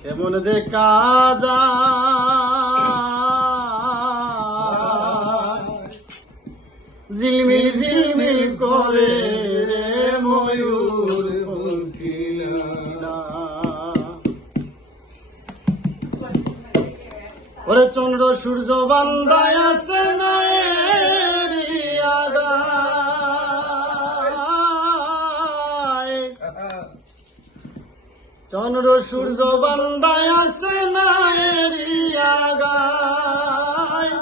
কেমন দেখা যা ঝিলমিল ঝিলমিল করে রে ময়ূর ওরে চন্দ্র সূর্য বান্দায় আছে না? চন্দ্র সূর্য বন্দায় আছে না এরিয়া গায়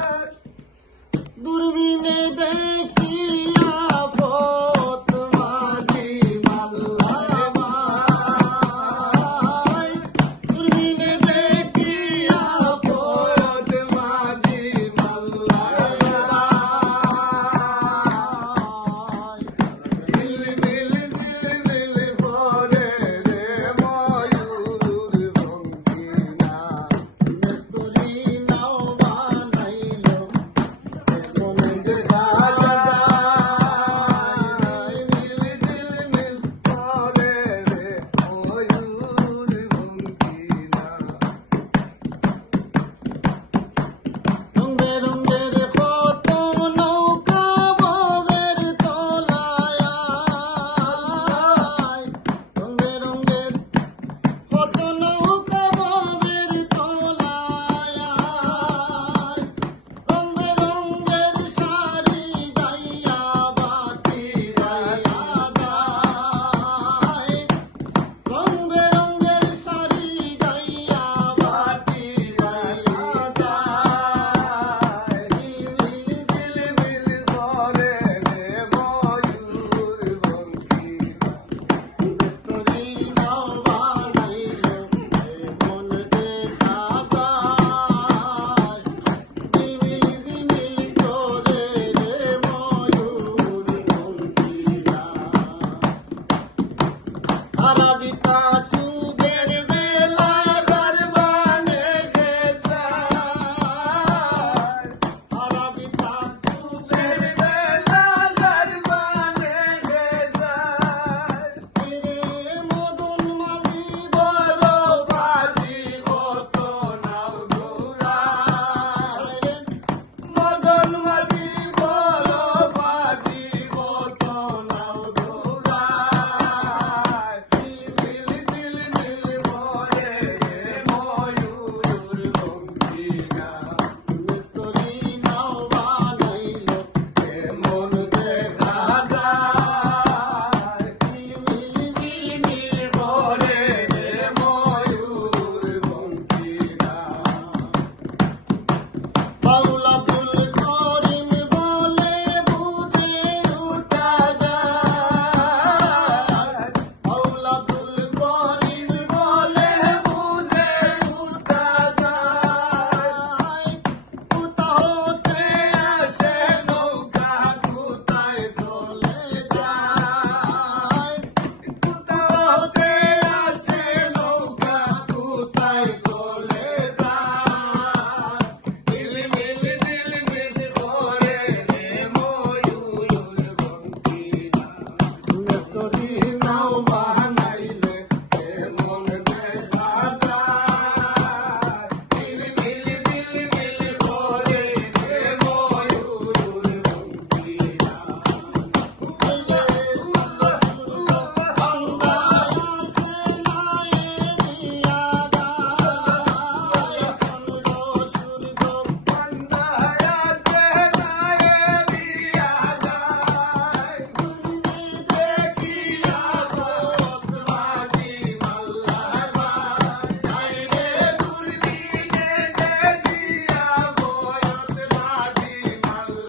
Vamos ver!